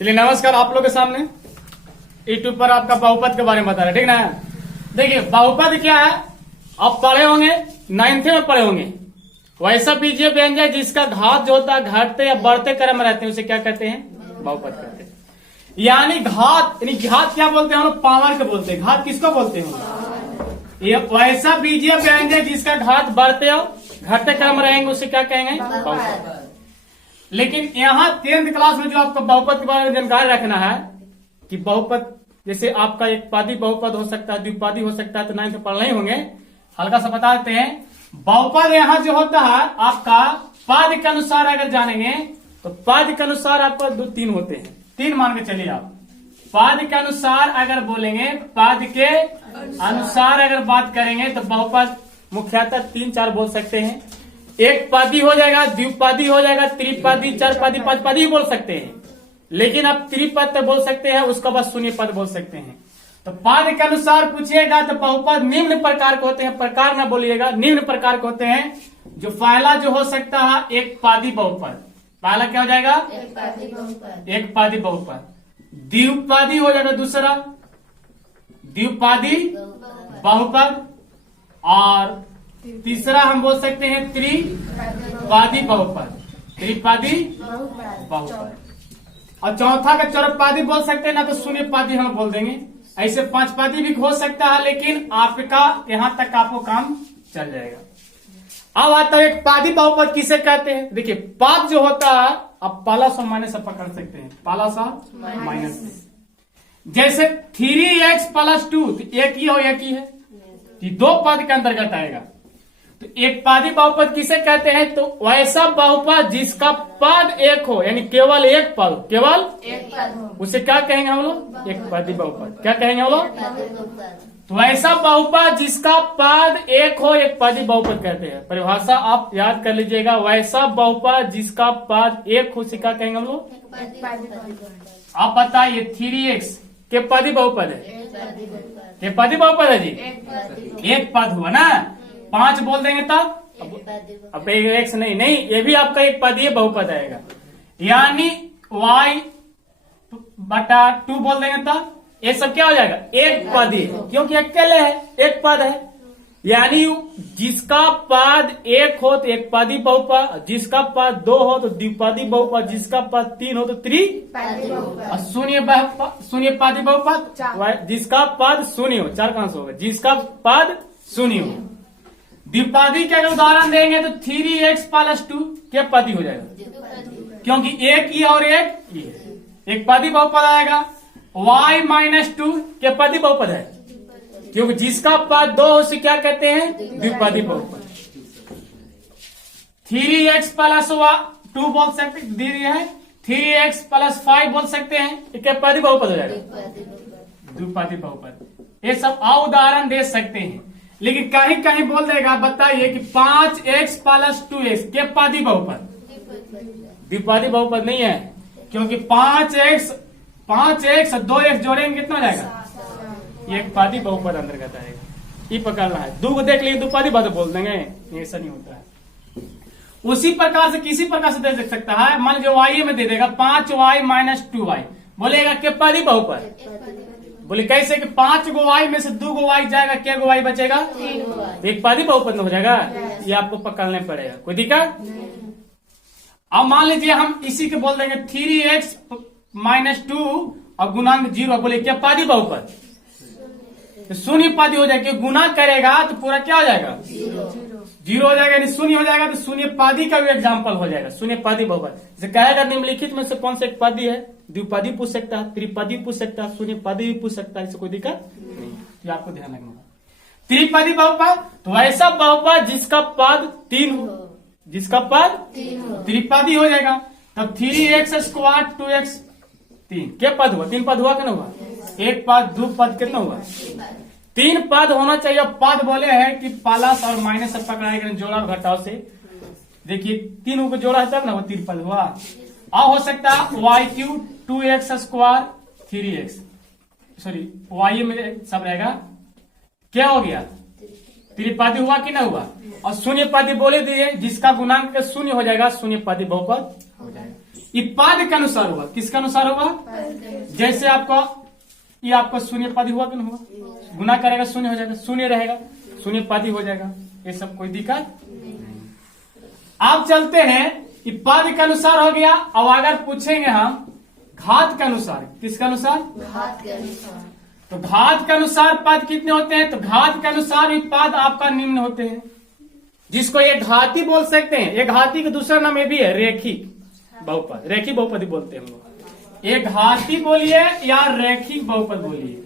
चलिए नमस्कार, आप लोग के सामने यूट्यूब पर आपका बहुपद के बारे में बता रहे, ठीक ना। देखिए बहुपद क्या है, आप पढ़े होंगे, 9th में पढ़े होंगे। वैसा बीजीय व्यंजक जिसका घात जो होता है घटते या बढ़ते क्रम में रहते हैं उसे क्या कहते हैं, बहुपद कहते हैं। यानी घात क्या बोलते हैं हम लोग, पावर के बोलते हैं। घात किसको बोलते हैं, ये वैसा बीजीय व्यंजक जिसका घात बढ़ते और घटते क्रम में रहेंगे उसे क्या कहेंगे, बहुपद। लेकिन यहाँ 10th क्लास में जो आपको बहुपद के बारे में जानकारी रखना है कि बहुपद जैसे आपका एक पादी बहुपद हो सकता है, द्विपादी हो सकता है, तो 9th में पढ़ नहीं होंगे, हल्का सा बता देते हैं। बहुपद यहाँ जो होता है आपका पाद के अनुसार अगर जानेंगे तो पाद के अनुसार आपका 2-3 होते हैं, 3 मान के चलिए आप। पाद के अनुसार अगर बोलेंगे, पाद के अनुसार अगर बात करेंगे तो बहुपद मुख्यतः 3-4 बोल सकते हैं। एक पादी हो जाएगा, द्विपादी हो जाएगा, त्रिपादी, 4 पादी, 5 पादी ही बोल सकते हैं। लेकिन आप त्रिपद तो बोल सकते हैं, उसका बाद शून्य पद बोल सकते हैं। तो पाद के अनुसार पूछिएगा तो बहुपद निम्न प्रकार के होते हैं, प्रकार ना बोलिएगा, निम्न प्रकार के होते हैं। जो पहला जो हो सकता है एक पादी बहुपद, पहला क्या हो जाएगा, एक पादी बहुपद। द्विपादी हो जाएगा दूसरा, द्विपादी बहुपद। और तीसरा हम बोल सकते हैं त्रिपादी बहुपद, त्रिपादी बहुपद। और चौथा का चौपादी बोल सकते हैं, ना तो शून्य पादी हम बोल देंगे। ऐसे 5 पादी भी हो सकता है, लेकिन आपका यहां तक आपको काम चल जाएगा। अब आता है एक पादी बहुपद किसे कहते हैं। देखिए पाद जो होता है आप प्लस और माइनस पकड़ सकते हैं, प्लस और माइनस। जैसे 3x + 2, एक ही हो, एक ही है, ये 2 पद के अंतर्गत आएगा। तो एक पादी बहुपद किसे कहते हैं, तो वैसा बहुपद जिसका पद एक हो, यानी केवल एक पद, केवल एक पद हो, उसे क्या कहेंगे हम लोग, एक पादी बहुपद। क्या कहेंगे हम लोग, तो वैसा बहुपद जिसका पद एक हो एक पादी बहुपद कहते हैं। परिभाषा आप याद कर लीजिएगा, वैसा बहुपद जिसका पद एक हो उसे क्या कहेंगे हम लोग। आप बताइए 3x के पादी बहुपद है, ये पादी बहुपद है जी, एक पद हुआ ना। 5 बोल देंगे तब अब x नहीं, ये भी आपका एक पदीय बहुपद आएगा। यानी y/2 बोल देंगे तब ये सब क्या हो जाएगा, एक पदीय, क्योंकि अकेले है, एक पद है। यानी जिसका पद एक हो तो एक पादी बहुपद, जिसका पद 2 हो तो द्विपादी बहुपद, जिसका पद 3 हो तो त्रिपादी बहुपद, शून्य पादी बहुपद, जिसका पद शून्य हो, 4 कहां से होगा, जिसका पद शून्य हो। द्विपादी के अगर उदाहरण देंगे तो 3x + 2 क्या पादी हो जाएगा, क्योंकि एक ही और एक ही है, एक पादी बहुपद आएगा। y - 2 क्या पादी बहुपद है, क्योंकि जिसका पद 2 उसे क्या कहते हैं, द्विपादी बहुपद। 3x + 2 बोल सकते हैं, 3x + 5 बोल सकते हैं, क्या पादी बहुपद हो जाएगा, द्विपादी बहुपद। ये सब उदाहरण दे सकते हैं। लेकिन कहीं कहीं बोल देगा, बताइए कि 5x + 2x के पादी बहुपद, द्विपादी बहुपद नहीं है, क्योंकि 5x और 2x जोड़ेंगे कितना हो जाएगा, एक पादी बहुपद अंतर्गत आएगा। ये पकड़ना है, 2 को देख लिए द्विपादी बहुपद बोल देंगे, ऐसा नहीं होता है। उसी प्रकार से किसी प्रकार से दे सकता है, मान लीजिए y में दे देगा 5y - 2y, बोलेगा के पादी बहुपद। बोले कैसे कि 5 गो y में से 2 गो y जाएगा, क्या गो y बचेगा, एक पादी बहुपद में हो जाएगा। ये आपको पकड़ने पड़ेगा, कोई दिक्कत। अब मान लीजिए हम इसी के बोल देंगे 3x - 2 और गुणांक 0, बोले क्या पादी बहुपद, तो शून्य पादी हो जाएगा। गुना करेगा तो पूरा क्या हो जाएगा, 0 हो जाएगा, यानी शून्य हो जाएगा। तो शून्य पादी का भी एग्जाम्पल हो जाएगा, शून्य पादी बहुपद। जैसे कहेगा निम्नलिखित में से कौन सा एक पादी है, द्विपादी पूछ सकता है, त्रिपादी पूछ सकता है, शून्य पादी भी पूछ सकता है, इससे कोई दिक्कत नहीं, ये आपको ध्यान रखना होगा। त्रिपादी बहुपद तो ऐसा बहुपद जिसका पद 3 हो, जिसका पद त्रिपादी हो जाएगा। तब 3x² 2x 3 क्या पद हुआ, 3 पद हुआ कि ना हुआ, एक पद 2 पद कितना हुआ, 3 पद होना चाहिए। पद बोले हैं कि प्लस और माइनस से पकड़ाएगा, जोड़ा और घटाव से। देखिए 3 को जोड़ा है तब ना वो 3 पद हुआ। अब हो सकता है y³ 2x² 3x, sorry y में सब रहेगा, क्या हो गया, त्रिपादी हुआ कि ना हुआ। और शून्य पादी बोले दिए, जिसका गुणांक शून्य हो जाएगा, शून्य पादी बहुपद हो जाएगा। ये पद के अनुसार हुआ, किसके अनुसार हुआ? जैसे आपका ये आपका शून्य पद हुआ कि नहीं हुआ? गुना करेगा शून्य हो जाएगा, शून्य रहेगा शून्य पद हो जाएगा। ये सब कोई दिक्कत नहीं। आप चलते हैं कि पद के अनुसार हो गया। अब अगर पूछेंगे हम घात के अनुसार, किसके अनुसार? घात के अनुसार। तो घात के अनुसार पद कितने होते हैं? तो घात के अनुसार भी पद आपका निम्न होते हैं, जिसको ये घाती बोल सकते हैं। ये घाती का दूसरा नाम ये भी है रैखिक बहुपद, रैखिक बहुपद बोलते हैं हम लोग। एक घाती बोलिए या रैखिक बहुपद बोलिए,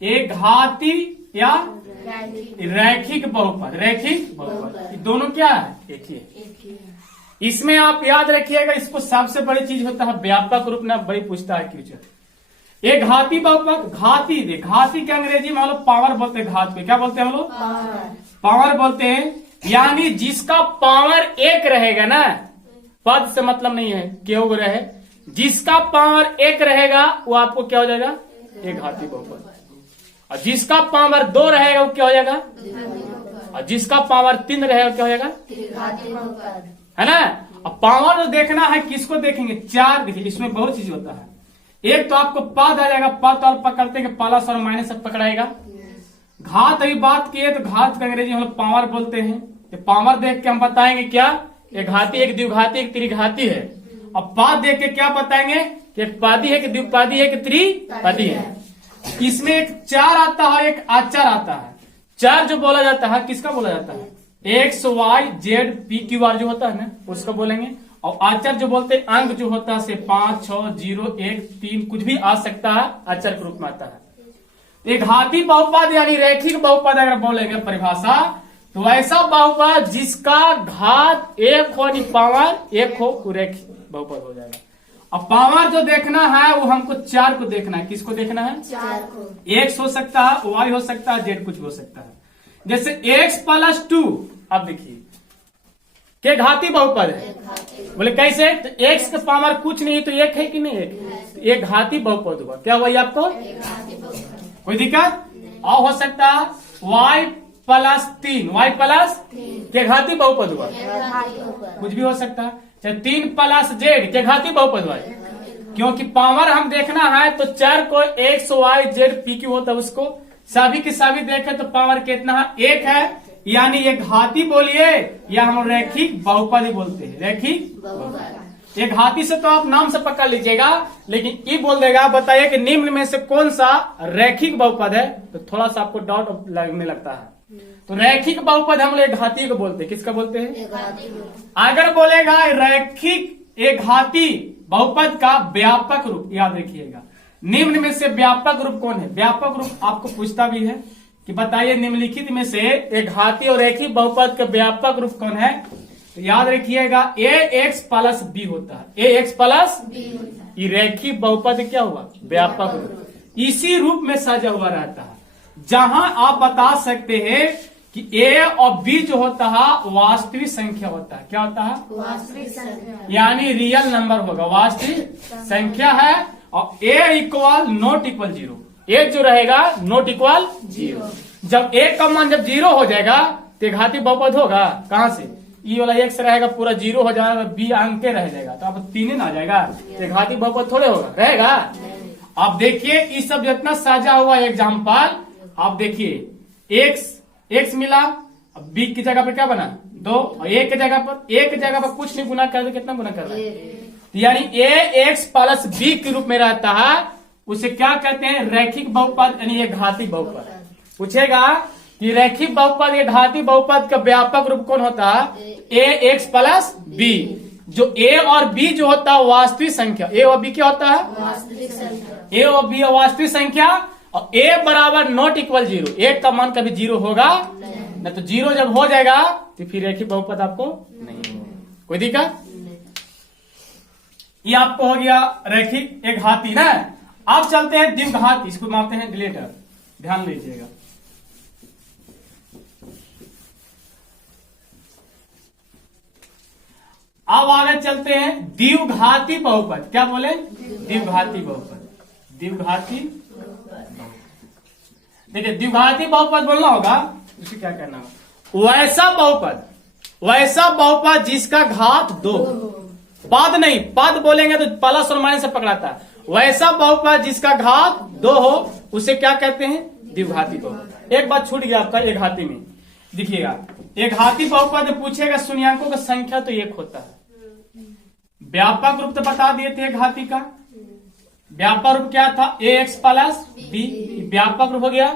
एक घाती या रैखिक बहुपद, रैखिक बहुपद, दोनों क्या है? एक ही है। इसमें आप याद रखिएगा, इसको सबसे बड़ी चीज होता है व्यापक रूप में बड़ी पूछता है क्वेश्चन। एक घाती बहुपद, घाती दे, घाती के अंग्रेजी में हम लोग पावर बोलते हैं। घात पे क्या बोलते हैं हम लोग? पावर बोलते हैं। यानी जिसका पावर एक रहेगा ना, पद से मतलब नहीं है क्यों रहे, जिसका पावर एक रहेगा वो आपको क्या हो जाएगा? एक घाती बहुपद। और जिसका पावर 2 रहेगा वो क्या हो जाएगा? और जिसका पावर 3 रहेगा क्या हो जाएगा? है ना। अब पावर जो देखना है किसको देखेंगे? 4। देखिए इसमें बहुत चीज होता है। एक तो आपको पद आ जाएगा, पद तो आप पकड़ते हैं प्लस और माइनस सब पकड़ाएगा। घात अभी बात किए तो घात का अंग्रेजी हम लोग पावर बोलते हैं। तो पावर देख के हम बताएंगे क्या? एक घाती, एक द्विघाती, एक त्रिघाती है। अब पद देख के क्या बताएंगे कि एक पादी है कि द्विपादी है कि त्रिपादी है। इसमें एक 4 आता है, एक आचार आता है। 4 जो बोला जाता है किसका बोला जाता है? X Y Z P Q R जो होता है ना उसको बोलेंगे। और आचार जो बोलते हैं अंक जो होता है 5 6 0 1 3 कुछ भी आ सकता है, आचार के रूप में आता है। एक घाती बहुपद यानी रैखिक बहुपद अगर बोलेंगे परिभाषा, तो ऐसा बहुपद जिसका घात 1 हो यानी पावर 1 हो वो रैखिक बहुपद हो जाएगा। अब पावर जो देखना है वो हमको 4 को देखना है। किसको देखना है? 4 को। एक्स हो सकता है, वाई हो सकता है, जेड कुछ हो सकता है। जैसे x+2, अब देखिए के घाती बहुपद है। बोले कैसे? तो x का पावर कुछ नहीं तो 1 है कि नहीं? 1। एक घाती बहुपद हुआ। क्या हुआ ये आपको? कोई दिक्कत? और हो सकता है y+3, y+ के घाती बहुपद हुआ, कुछ भी हो सकता है। 3+z के घाती बहुपद हुआ। क्योंकि पावर हम देखना है तो 4 को X Y Z P Q होता है, उसको सभी की सभी देखे तो पावर कितना है? 1 है। यानी ये घाती बोलिए या हम रैखिक बहुपद ही बोलते हैं, रैखिक बहुपद। ये घाती से तो आप नाम से पकड़ लीजिएगा, लेकिन ये बोल देगा बताइए कि निम्न में से कौन सा रैखिक बहुपद है, तो थोड़ा सा आपको डाउट लगने लगता है। तो रैखिक बहुपद हम लोग घाती को बोलते हैं। किसका बोलते हैं? अगर बोलेगा रैखिक एक घाती बहुपद का व्यापक रूप, याद रखिएगा निम्न में से व्यापक रूप कौन है? व्यापक रूप आपको पूछता भी है कि बताइए निम्नलिखित में से एक घाती और रैखिक बहुपद का व्यापक रूप कौन है? तो याद रखिएगा ax+b होता है। ax+b ये रैखिक बहुपद क्या हुआ? व्यापक रूप। इसी रूप में सजा हुआ रहता है, जहां आप बता सकते हैं कि a और b जो होता है वास्तविक संख्या होता है। क्या होता है? वास्तविक संख्या, यानी रियल नंबर होगा, वास्तविक संख्या है। और a=0, a जो रहेगा ≠0। जब a का मान जब 0 हो जाएगा तो घाती बहुपद होगा। कहां से? ई वाला x रहेगा पूरा 0 हो जाएगा, b अंक के रह जाएगा तो अब 3 ना आ जाएगा, तो घाती बहुपद थोड़े होगा, रहेगा। अब देखिए ये सब जितना साझा हुआ एग्जाम्पल, आप देखिए x मिला, अब b की जगह पर क्या बना? 2, और a की जगह पर कुछ नहीं गुना कर दो, कितना गुना कर रहा है? यानी ax+b के रूप में रहता है, उसे क्या कहते हैं? रैखिक बहुपद यानी एक घाती बहुपद। पूछेगा कि रैखिक बहुपद या घाती बहुपद का व्यापक रूप कौन होता है? ax+b। जो a और b जो होता है वास्तविक संख्या, a और b क्या होता है? वास्तविक संख्या। a और b वास्तविक संख्या, और a = ≠0। एक का मान कभी 0 होगा न, तो 0 जब हो जाएगा तो फिर रैखिक बहुपद आपको नहीं होगा। कोई दिक्कत? ये आपको हो गया रैखिक एक घाती ना। अब चलते हैं द्विघाती, इसको मानते हैं डिलेटर, ध्यान लीजिएगा। अब आगे चलते हैं द्विघाती बहुपद। क्या बोले? द्विघाती बहुपद, द्विघाती। देखिए द्विघाती बहुपद बोलना होगा, उसे क्या करना होगा? वैसा बहुपद जिसका घात 2, पाद नहीं, पाद बोलेंगे तो प्लस और माइनस से पकड़ाता है। वैसा बहुपद जिसका घात 2 हो उसे क्या कहते हैं? द्विघाती बहुपद। एक बात छूट गया आपका एक घाती में, देखिएगा एक घाती बहुपद पूछेगा शून्यंकों का संख्या तो 1 होता है। व्यापक रूप तो बता दिए थे घाती का, व्यापक रूप क्या था? ax प्लस b, व्यापक रूप हो गया।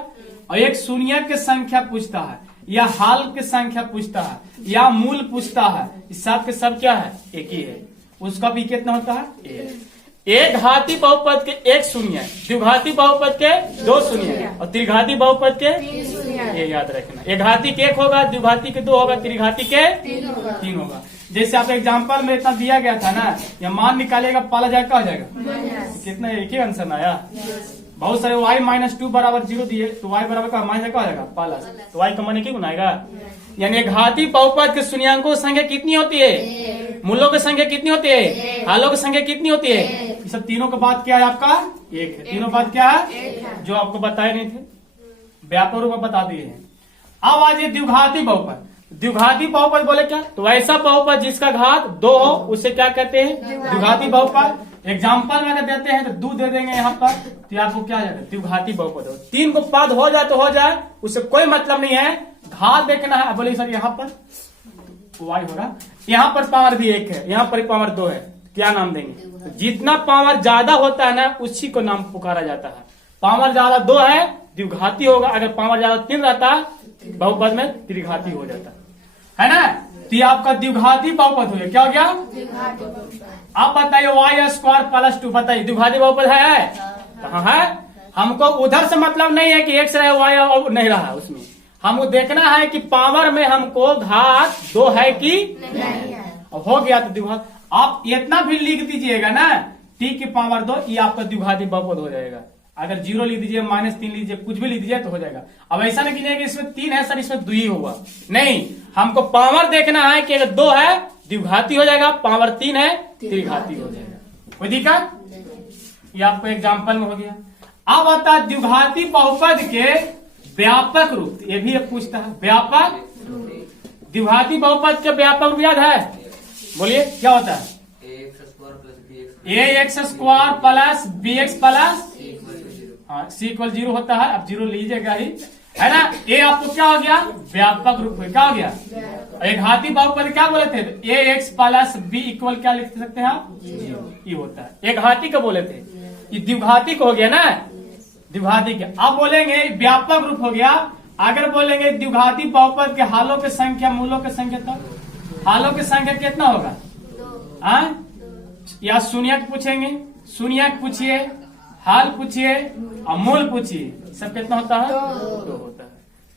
और एक शून्य की संख्या पूछता है या हाल की संख्या पूछता है या मूल पूछता है, इस सब के सब क्या है? एक ही है। उसका भी कितना होता है? 1। एक घाती बहुपद के 1 शून्य, द्विघाती बहुपद के 2 शून्य और त्रिघाती बहुपद के 3 ये याद रखना। एक घाती के 1 होगा, द्विघाती के 2 होगा, त्रिघाती के 3 होगा। जैसे आप एग्जाम्पल में इतना दिया गया था ना, या मान निकालेगा पाला जाएगा, क्या हो जाएगा? कितना? एक ही आंसर ना आया। बहुत सारे y-2 बराबर 0 दिए तो y बराबर का माइनस क्या हो जाएगा? प्लस। तो y का मान एक ही गुना आएगा। यानी घाती बहुपद के शून्यंकों की संख्या कितनी होती है? मूलों की संख्या कितनी होती है? हालों की संख्या कितनी होती है? ये सब तीनों का बात क्या है आपका? 1 है। तीनों बात क्या है? जो आपको बताए नहीं थे, व्यापक रूप में बता दिए हैं। अब आज ये द्विघाती बहुपद। द्विघाती बहुपद बोले क्या? तो ऐसा बहुपद जिसका घात 2 हो उसे क्या कहते हैं? द्विघाती बहुपद। एग्जाम्पल में अगर देते हैं तो 2 दे देंगे यहाँ पर, तो आपको क्या जाएगा? द्विघाती बहुपद हो। 3 को पद हो जाए तो हो जाए, उससे कोई मतलब नहीं है। घात देखना है। बोले सर यहाँ पर y होगा, यहाँ पर पावर भी 1 है, यहाँ पर पावर 2 है, क्या नाम देंगे? तो जितना पावर ज्यादा होता है ना उसी को नाम पुकारा जाता है। पावर ज्यादा 2 है द्विघाती होगा, अगर पावर ज्यादा 3 रहता बहुपद में त्रिघाती हो जाता है ना। तो ये आपका द्विघाती बहुपद हो गया। क्या हो गया? आप बताइए y² प्लस 2 बताइए द्विघाती बहुपद है? कहाँ है? हमको उधर से मतलब नहीं है कि x रहे y नहीं रहा, उसमें हमको देखना है कि पावर में हमको घात 2 है कि नहीं। हो गया तो द्विघात। आप इतना भी लिख दीजिएगा ना t की पावर 2, ये आपका द्विघाती बहुपद हो जाएगा। अगर 0 लिख दीजिए, -3 लीजिए, कुछ भी लिख दीजिए तो हो जाएगा। अब ऐसा नहीं कीजिएगा कि इसमें 3 है सर इसमें 2 ही होगा, नहीं, हमको पावर देखना है कि अगर 2 है द्विघाती हो जाएगा, पावर 3 है त्रिघाती हो जाएगा। कोई दिक्कत? ये आपको एग्जाम्पल में हो गया। अब आता है द्विघाती बहुपद के व्यापक रूप। ये भी पूछता है व्यापक। द्विघाती बहुपद के व्यापक रूप याद है? बोलिए क्या होता है? ax² plus bx plus c=0 होता है। अब 0 लीजिएगा ही, है ना। ये आपको क्या हो गया? व्यापक रूप में क्या हो गया? एक घाती बहुपद क्या बोले थे? ax प्लस b इक्वल क्या लिख सकते हैं आप? 0। ये होता है एक घाती का बोले थे। ये द्विघाती का हो गया ना, द्विघाती के। अब बोलेंगे व्यापक रूप हो गया। अगर बोलेंगे द्विघाती बहुपद के हालों की संख्या मूलों की संख्या, तो हालों की संख्या कितना होगा? या शून्य पूछेंगे, शून्य पूछिए, हाल पूछिए और मूल पूछिए, सब कितना होता है? 2 होता है।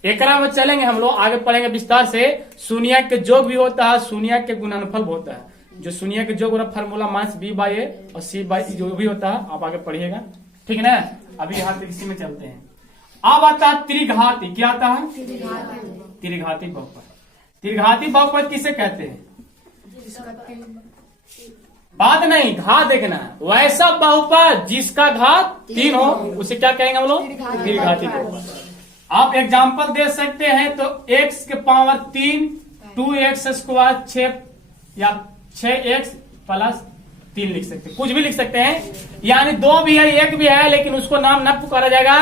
एकरा में चलेंगे हम लोग, आगे पढ़ेंगे विस्तार से। शून्य के योग भी होता है, शून्य के गुणनफल होता है। जो शून्य के योग फार्मूला -b/a और c/e जो भी होता है आप आगे पढ़िएगा, ठीक है ना। अभी यहाँ इसी में चलते हैं। अब आता है त्रिघाती। क्या आता है? त्रिघाती बहुपद। त्रिघाती बहुपद किसे कहते हैं? बात नहीं, घात देखना है। वैसा बहुपद जिसका घात 3 हो उसे क्या कहेंगे हम लोग? त्रिघाती बहुपद। आप एग्जाम्पल दे सकते हैं तो x के पावर 3, 2x² 6 या 6x प्लस 3 लिख सकते हैं, कुछ भी लिख सकते हैं। यानी 2 भी है 1 भी है, लेकिन उसको नाम न पुकारा जाएगा।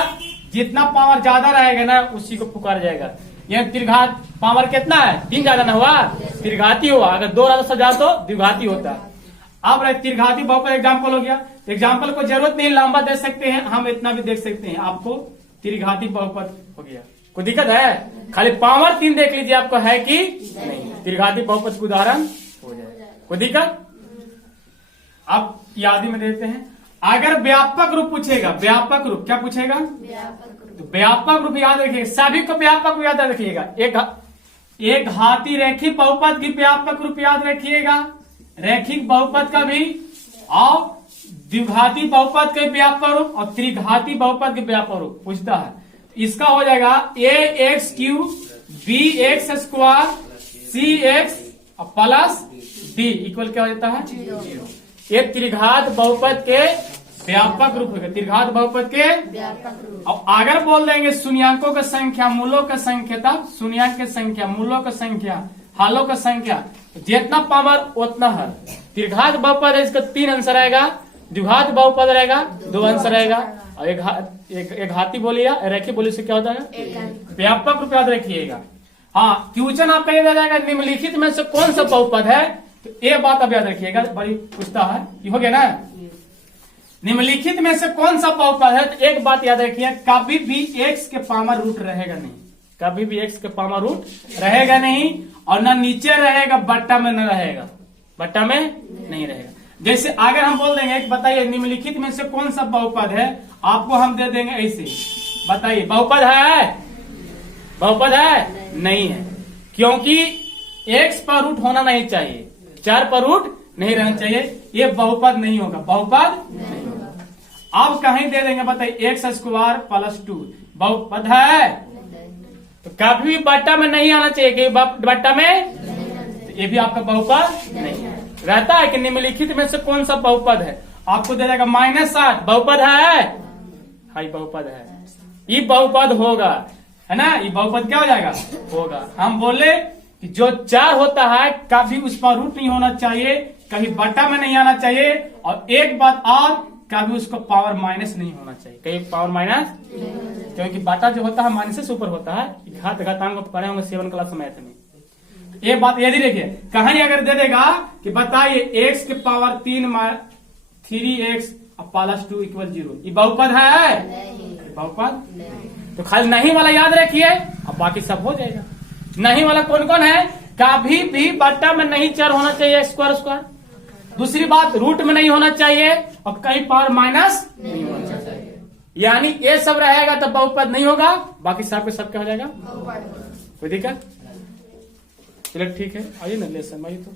जितना पावर ज्यादा रहेगा ना उसी को पुकारा जाएगा। यह त्रिघात पावर कितना है? 3 ज्यादा ना हुआ त्रिघाती हुआ, अगर 2 ज्यादा से ज्यादा तो द्विघाती होता है। अब त्रिघाती बहुपद एग्जाम्पल हो गया। एग्जाम्पल को जरूरत नहीं, लंबा दे सकते हैं हम, इतना भी देख सकते हैं। आपको त्रिघाती बहुपद हो गया। कोई दिक्कत है? खाली पावर 3 देख लीजिए आपको है कि नहीं। त्रिघाती बहुपद का उदाहरण हो जाए। कोई दिक्कत? अब याद में देते हैं। अगर व्यापक रूप पूछेगा, व्यापक रूप क्या पूछेगा? तो व्यापक रूप याद रखिएगा, सभी को व्यापक रूप याद रखिएगा। एक घाती रैखिक बहुपद की व्यापक रूप याद रखिएगा, रैखिक बहुपद का भी, और द्विघाती बहुपद के व्यापक रूप और त्रिघाती बहुपद के व्यापक रूप पूछता है। इसका हो जाएगा ax³ bx² cx plus d equal क्या हो जाता है? 0। ये त्रिघात बहुपद के व्यापक रूप होगा। त्रिघात बहुपद के व्यापक रूप। अब अगर बोल देंगे शून्यंकों की संख्या मूलों की संख्या, तब शून्यंक की संख्या मूलों की संख्या हालों का संख्या, जितना पावर उतना हर। दीर्घात बहुपद है, इसका 3 आंसर आएगा। द्विघात बहुपद रहेगा 2 आंसर रहेगा। और एक घाती बोली या रेखी बोली से क्या होता है, व्यापक रूप याद रखिएगा। हाँ, क्वेश्चन आपका ये जाएगा निम्नलिखित में से कौन सा बहुपद है, तो ये बात अब याद रखिएगा, बड़ी पूछता है। ये हो गया ना, निम्नलिखित में से कौन सा बहुपद है, तो एक बात याद रखिए, कभी भी x के पावर रूट रहेगा नहीं, कभी भी x के पावर रूट रहेगा नहीं, और ना नीचे रहेगा, बट्टा में न रहेगा, बट्टा में नहीं रहेगा। जैसे अगर हम बोल देंगे बताइए निम्नलिखित में से कौन सा बहुपद है, आपको हम दे देंगे ऐसे, बताइए बहुपद है, बहुपद है नहीं है, क्योंकि x पर रूट होना नहीं चाहिए, 4 पर रूट नहीं रहना चाहिए, ये बहुपद नहीं होगा, बहुपद नहीं होगा। अब कहीं दे देंगे बताइए x² + 2 बहुपद है, तो कभी भी बट्टा में नहीं आना चाहिए, कि बट्टा में, तो ये भी आपका बहुपद नहीं है। रहता है कि निम्नलिखित में से कौन सा बहुपद है, आपको दे देगा -7 बहुपद है, हाई बहुपद है, ये बहुपद होगा, है ना, ये बहुपद क्या हो जाएगा, होगा। हम बोले कि जो 4 होता है कभी उस पर रूट नहीं होना चाहिए, कभी बट्टा में नहीं आना चाहिए, और एक बात और, कभी उसको पावर माइनस नहीं होना चाहिए, कहीं पावर माइनस, क्योंकि बाटा जो होता है माइनस से ऊपर होता है। घात घातांक पढ़े होंगे 7 क्लास मैथ में, ये बात यदि देखिए कहीं अगर दे देगा कि बताइए x के पावर 3x + 2 = 0, ये बहुपद है, बहुपद, तो खाली नहीं वाला याद रखिए, अब बाकी सब हो जाएगा। नहीं वाला कौन कौन है, कभी भी बट्टा में नहीं 4 होना चाहिए, स्क्वायर। दूसरी बात, रूट में नहीं होना चाहिए, और कहीं पावर माइनस नहीं होना चाहिए, यानी ये सब रहेगा तो बहुपद नहीं होगा, बाकी सब के सब क्या हो जाएगा, कोई दिक्कत। चलो ठीक है, आइए ना लेसन भाई तो